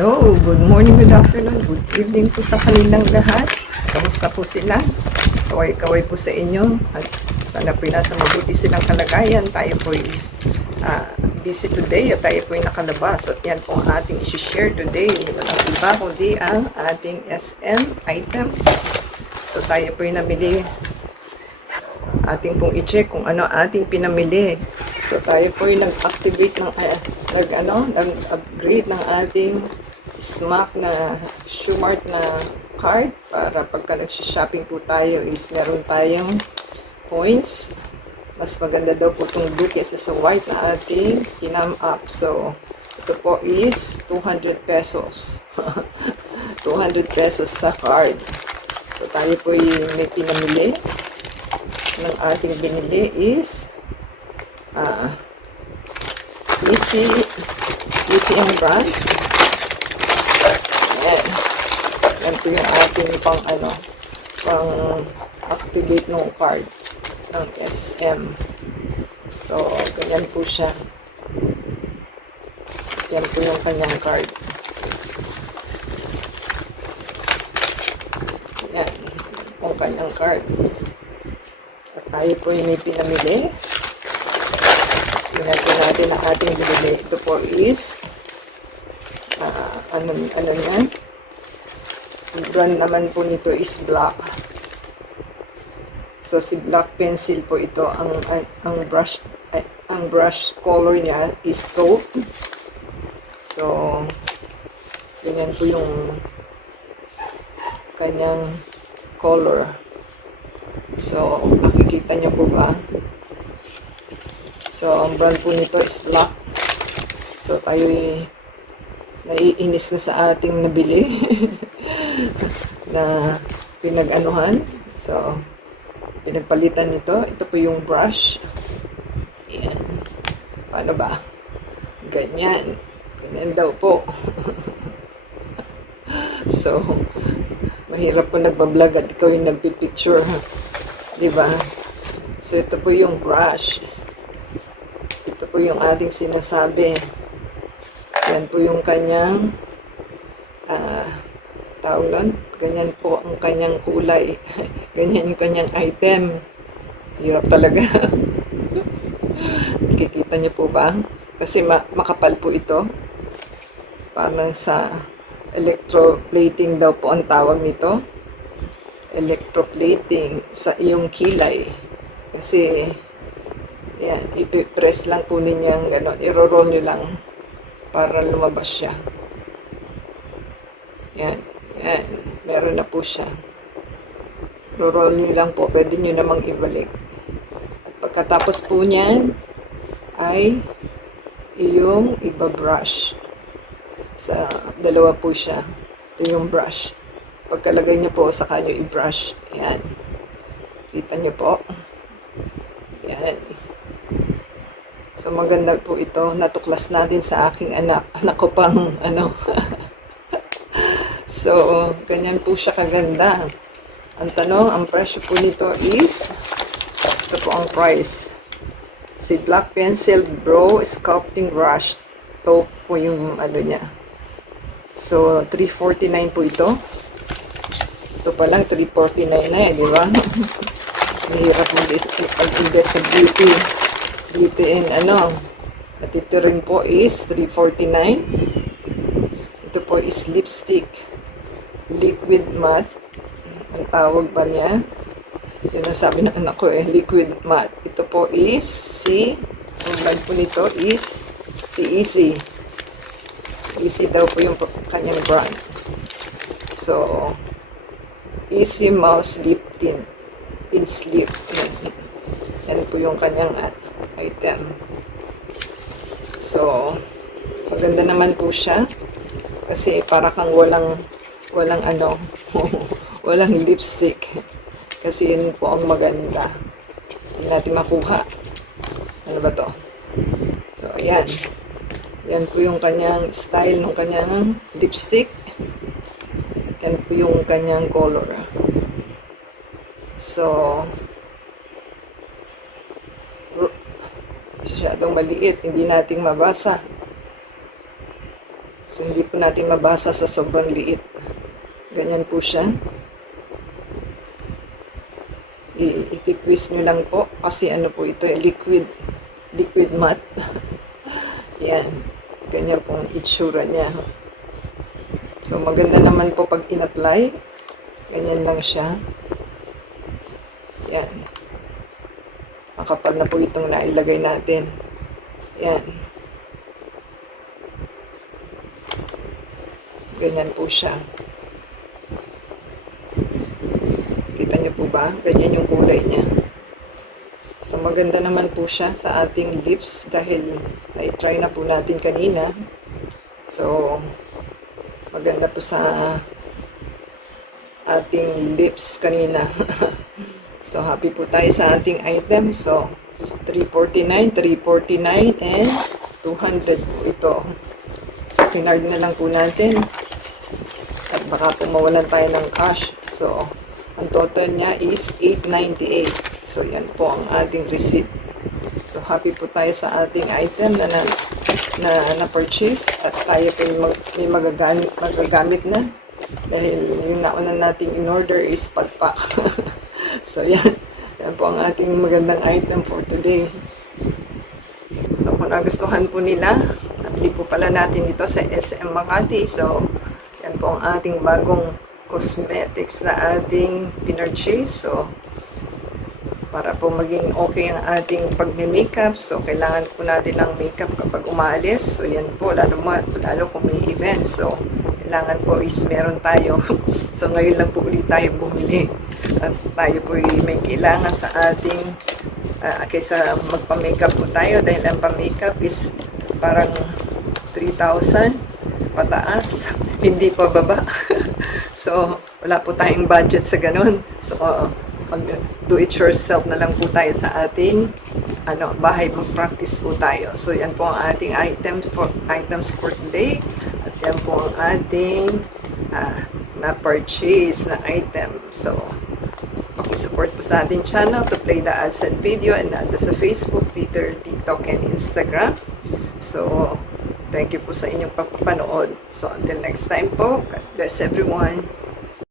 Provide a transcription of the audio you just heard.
Hello, good morning, good afternoon, good evening po sa kanilang lahat. Kamusta po sila? Kaway-kaway po sa inyo at sana po nasa mabuti silang kalagayan. Tayo po is busy today at tayo po ay nakalabas at yan po ang ating isi-share today. Walang iba kundi ang ating SM items. So tayo po ay namili. Ating pong i-check kung ano ating pinamili. So tayo po ay nag-activate ng nag-upgrade ng ating SMAC na Shumart na card para pagka nag-shopping po tayo is meron tayong points. Mas maganda daw po itong blue kaysa sa white na ating kinam up. So ito po is 200 pesos. 200 pesos sa card. So tayo po ay may pinamili. Ng ating binili is ECM brand. Ayan. Yan po yung ating pang activate ng card ng SM. So, ganyan po siya. Yan po yung kanyang card. Yan. Yung kanyang card. At tayo po yung may pinamili. Tingnan po natin ang ating binili. Ito po is ano yan? Ang brand naman po nito is black. So si black pencil po ito. Ang brush color niya is taupe. So ganyan po yung kanyang color. So, nakikita niyo po ba? So, ang brand po nito is black. So, tayo naiinis na sa ating nabili na pinag-anuhan. So, pinagpalitan nito. Ito po yung brush. Ayan. Paano ba? Ganyan. Ganyan daw po. So, mahirap po nagbablog at ikaw yung nagpipicture. Diba? So, ito po yung brush. Ito po yung ating sinasabi. Yan po yung kanyang tawag nun. Ganyan po ang kanyang kulay. Ganyan yung kanyang item. Hirap talaga. Nakikita niyo po ba? Kasi makapal po ito. Parang sa electroplating daw po ang tawag nito. Electroplating sa iyong kilay. Kasi yan, ipipress lang po ninyang gano'n, i-roll nyo lang para lumabas siya. Yan, yan, meron na po siya. Roll nyo lang po, pwede nyo namang ibalik. At pagkatapos po niyan ay iyong ibabrush. Sa dalawa po siya. Ito yung brush. Pagkalagay niyo po, saka nyo i-brush. Ayan. Kita niyo po. Ayan. So, maganda po ito. Natuklas natin sa aking anak. Anak ko pang, So, ganyan po siya kaganda. Ang tanong, ang presyo po nito is, ito po ang price. Si Black Pencil Brow Sculpting Brush. Ito po yung niya. So, 349 po ito. Ito pa lang, 349 na di ba? Mahirap mag-invest sa beauty. Beauty in At ito rin po is 349. Ito po is lipstick. Liquid matte. Ang tawag ba niya? Yun ang sabi ng anak ko liquid matte. Ito po is ang brand po nito is si Easy. Easy daw po yung kanyang brand. So, Easy Mouse Lip Tint. It's lip. Yan po yung kanyang item. So, maganda naman po siya. Kasi para kang walang walang lipstick. Kasi yun po ang maganda. Hindi natin makuha. Ano ba to? So, ayan. Yan po yung kanyang style ng kanyang lipstick. At yan po yung kanyang color. So, masyadong maliit. Hindi natin mabasa. So, hindi po natin mabasa sa sobrang liit. Ganyan po siya. I-twist nyo lang po kasi ano po ito, liquid matte. Yan. Ganyan po ang itsura niya. So, maganda naman po pag in-apply. Ganyan lang siya. Yan. Makapal na po itong nailagay natin. Yan. Ganyan po siya. Kita niyo po ba? Ganyan yung kulay niya. So, maganda naman po siya sa ating lips dahil na-try na po natin kanina. So, maganda po sa ating lips kanina. So, happy po tayo sa ating item. So, 349, 349, and 200 po ito. So, kinard na lang po natin. At baka po mawalan tayo ng cash. So, ang total niya is 898. So, yan po ang ating receipt. So, happy po tayo sa ating item na purchase. At tayo po may magagamit na. Dahil yung nauna nating in-order is pagpak. So, yan. Yan po ang ating magandang item for today. So, kung nagustuhan po nila, nabili po pala natin dito sa SM Makati. So, yan po ang ating bagong cosmetics na ating pinurchase. So, para po maging okay ang ating pagme-makeup. So, kailangan po natin ng makeup kapag umaalis. So, yan po, lalo kung may event. So, kailangan po is meron tayo. So, ngayon lang po ulit tayo bumili. At tayo po may kailangan sa ating kaysa magpa-makeup po tayo dahil ang pa-makeup is parang 3,000 pataas, hindi pa baba. So, wala po tayong budget sa ganun. So, mag do it yourself na lang po tayo sa ating bahay, mag-practice po tayo. So, yan po ang ating items for today. At yan po ang ating na-purchase na item. So, pakisupport po sa ating channel to play the ads and video and sa Facebook, Twitter, TikTok, and Instagram. So, thank you po sa inyong pagpapanood. So, until next time po, God bless everyone.